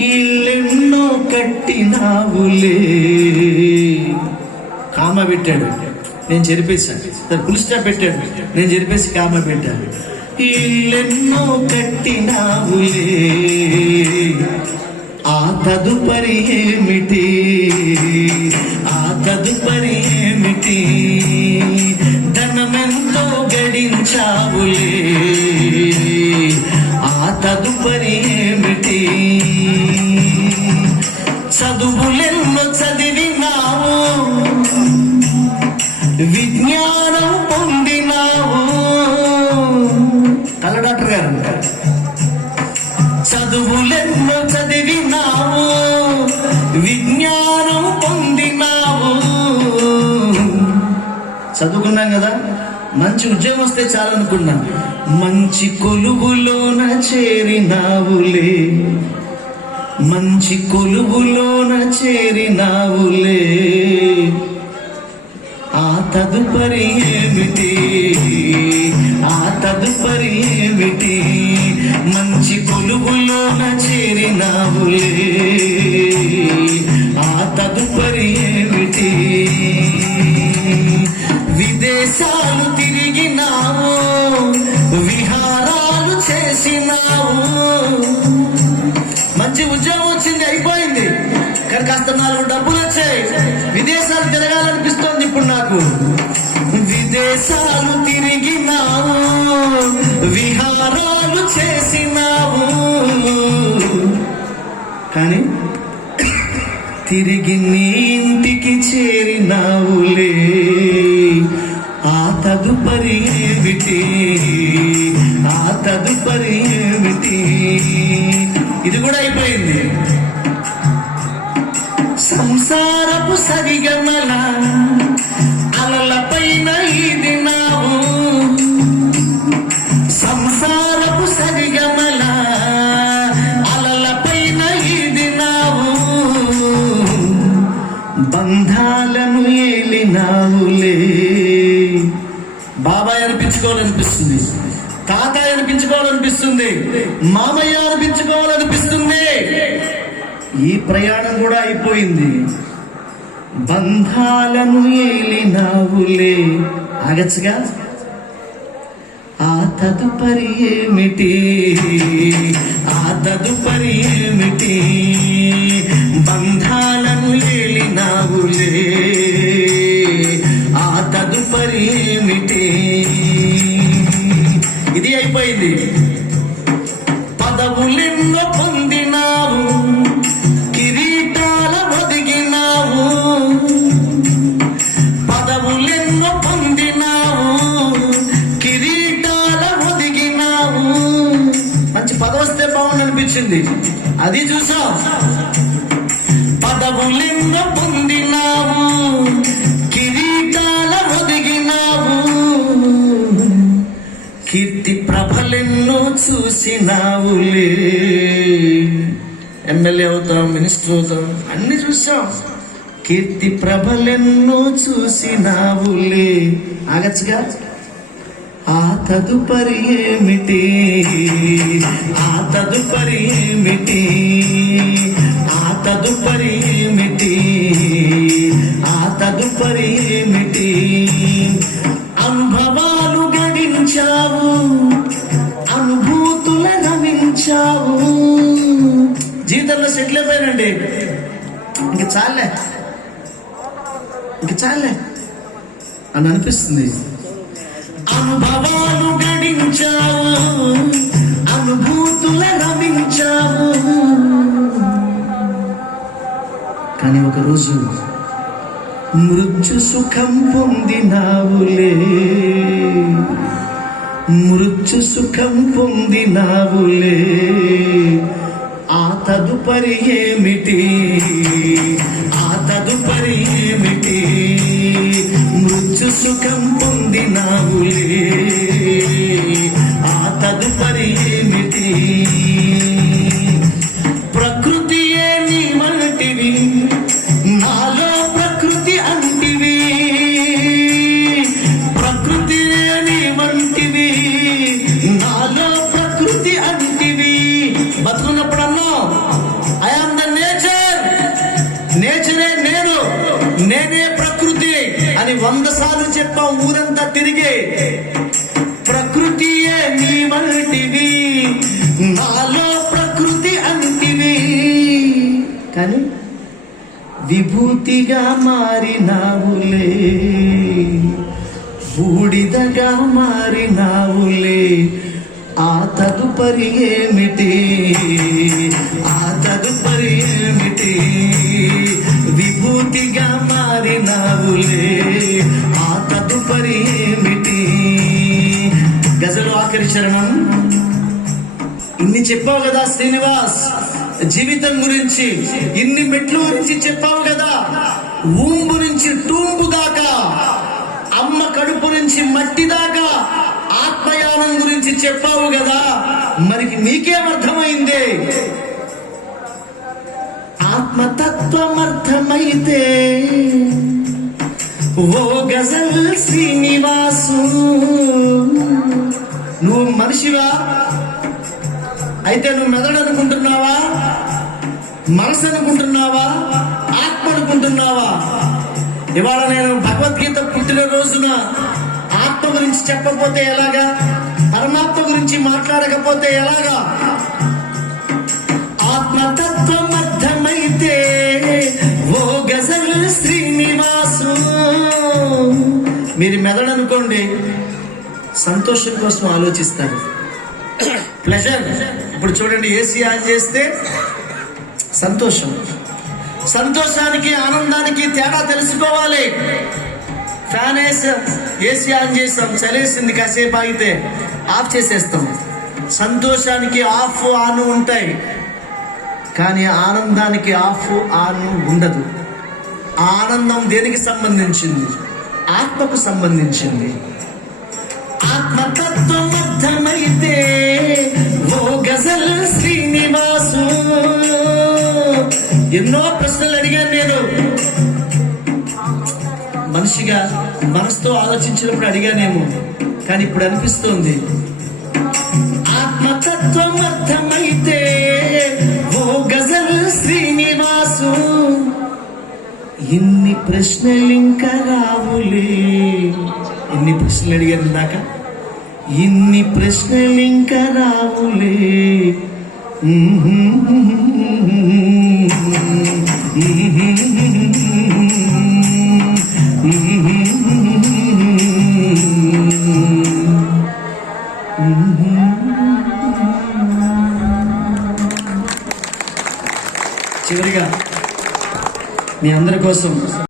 ఇల్లెన్నో కట్టినావులే. కామ పెట్టాడు. నేను చెరిపేశాను పులిస్టా పెట్టాడు. నేను జరిపేసి కామ పెట్టాను. ఇల్లెన్నో కట్టినావులే. ఆ తదుపరి ఏమిటి? ఆ తదుపరి ఏమిటి? ధనమెంతో గడించావులే. ఆ తదుపరి చదువులెన్నో చదివినావు విజ్ఞానం పొందినావు. చదువుకున్నాం కదా మంచి ఉద్యోగం వస్తే చాలనుకున్నాం. మంచి కొలువులోన చేరినావులే. మంచి కొలువులోన చేరినావులే. ఆ తదుపరి ఏమిటి? ఆ తదుపరి ఏమిటి? చేరినావులే ఆ తదుపరి ఏమిటి? విదేశాలు తిరిగినావు విహారాలు చేసినావు. మంచి ఉద్యోగం వచ్చింది అయిపోయింది. కానీ కాస్త నాలుగు డబ్బులు వచ్చాయి. విదేశాలు తిరగాలనిపిస్తోంది ఇప్పుడు నాకు. విదేశాలు తిరిగినావు విహారాలు చేసినావు. కానీ తిరిగి నీ ఇంటికి చేరినావులే. ఆ తదుపరి ఏమిటి? ఆ తదుపరి ఏమిటి? ఇది కూడా అయిపోయింది. సంసారపు సరిగమలా అనిపిస్తుంది. మామయ్య అనిపించుకోవాలనిపిస్తుంది. ఈ ప్రయాణం కూడా అయిపోయింది. బంధాలను ఏలినావులే. ఆగచ్చుగా? ఆ తదుపరి ఏమిటి? ఆ తదుపరి ఏమిటి? చూసినావులే. ఎమ్మెల్యే అవుతాం మినిస్టర్ అవుతాం అన్ని చూసాం కీర్తి ప్రభలెన్నో చూసినావులే. ఆగచ్చుగా? ఆ తదుపరి ఏమిటి? ఆ తదుపరి ఏమిటి? ఆ తదుపరి ఏమిటి? ఆ తదుపరి ఏమిటి? సెటిల్ అయిపోయానండి ఇంక చాలే. ఇంక చాలే. అని అనిపిస్తుంది. అనుభవాలు గడించావు అనుభూతుల రమించావు. కానీ ఒకరోజు మృత్యు సుఖం పొందినావులే. మృత్యు సుఖం పొందినావులే. తదుపరి ఏమిటి? నేచరే నేను నేనే ప్రకృతి అని వంద సార్లు చెప్పాం ఊరంతా తిరిగి. ప్రకృతియే నాలో ప్రకృతి అంటివి. కానీ విభూతిగా మారినావులే బూడిదగా మారినావులే ఆ తదుపరి ఏమిటి? మారినావులే ఆ తదుపరి ఏమిటి? గజలు ఆఖరి చరణం. ఇన్ని చెప్పావు కదా శ్రీనివాస్? జీవితం గురించి ఇన్ని మెట్లు గురించి చెప్పావు కదా? ఊంబు నుంచి టూంబు దాకా అమ్మ కడుపు నుంచి మట్టి దాకా ఆత్మయానం గురించి చెప్పావు కదా? మరికి నీకేమర్థమైంది ఆత్మతత్వం అర్థమైతే ఓ గజల్ శ్రీనివాసు. నువ్వు మనిషివా? అయితే నువ్వు మెదడు అనుకుంటున్నావా మనసు అనుకుంటున్నావా ఆత్మ అనుకుంటున్నావా ఇవాళ నేను భగవద్గీత పుట్టిన రోజున ఆత్మ గురించి చెప్పకపోతే ఎలాగా? పరమాత్మ గురించి మాట్లాడకపోతే ఎలాగా? ఆత్మతత్వం అర్థమైతే ఓ గజల్ మీరు మెదడు అనుకోండి సంతోషం కోసం ఆలోచిస్తారు. ప్లెజర్ ఇప్పుడు చూడండి ఏసీ ఆన్ చేస్తే సంతోషం. సంతోషానికి ఆనందానికి తేడా తెలుసుకోవాలి. ఫ్యాన్ వేసాం ఏసీ ఆన్ చేసాం చలేసింది కాసేపు ఆగితే ఆఫ్ చేసేస్తాం. సంతోషానికి ఆఫ్ ఆన్ ఉంటాయి. కానీ ఆనందానికి ఆఫ్ ఆన్ ఉండదు. ఆనందం దేనికి సంబంధించింది? ఆత్మకు సంబంధించింది. ఆత్మతత్వం ఓ గజల్ శ్రీనివాసు. ఎన్నో ప్రశ్నలు అడిగాను నేను. మనిషిగా మనసుతో ఆలోచించినప్పుడు అడిగానేమో కానీ ఇప్పుడు అనిపిస్తోంది. ఆత్మతత్వం అర్థమైతే ఓ గజల్ శ్రీనివాసు. ఇన్ని ప్రశ్నలు ఇంకా రావులే. ఇన్ని ప్రశ్నలు అడిగారు ఇందాక. ఇన్ని ప్రశ్నలు ఇంకా రావులే. మీ అందరి కోసం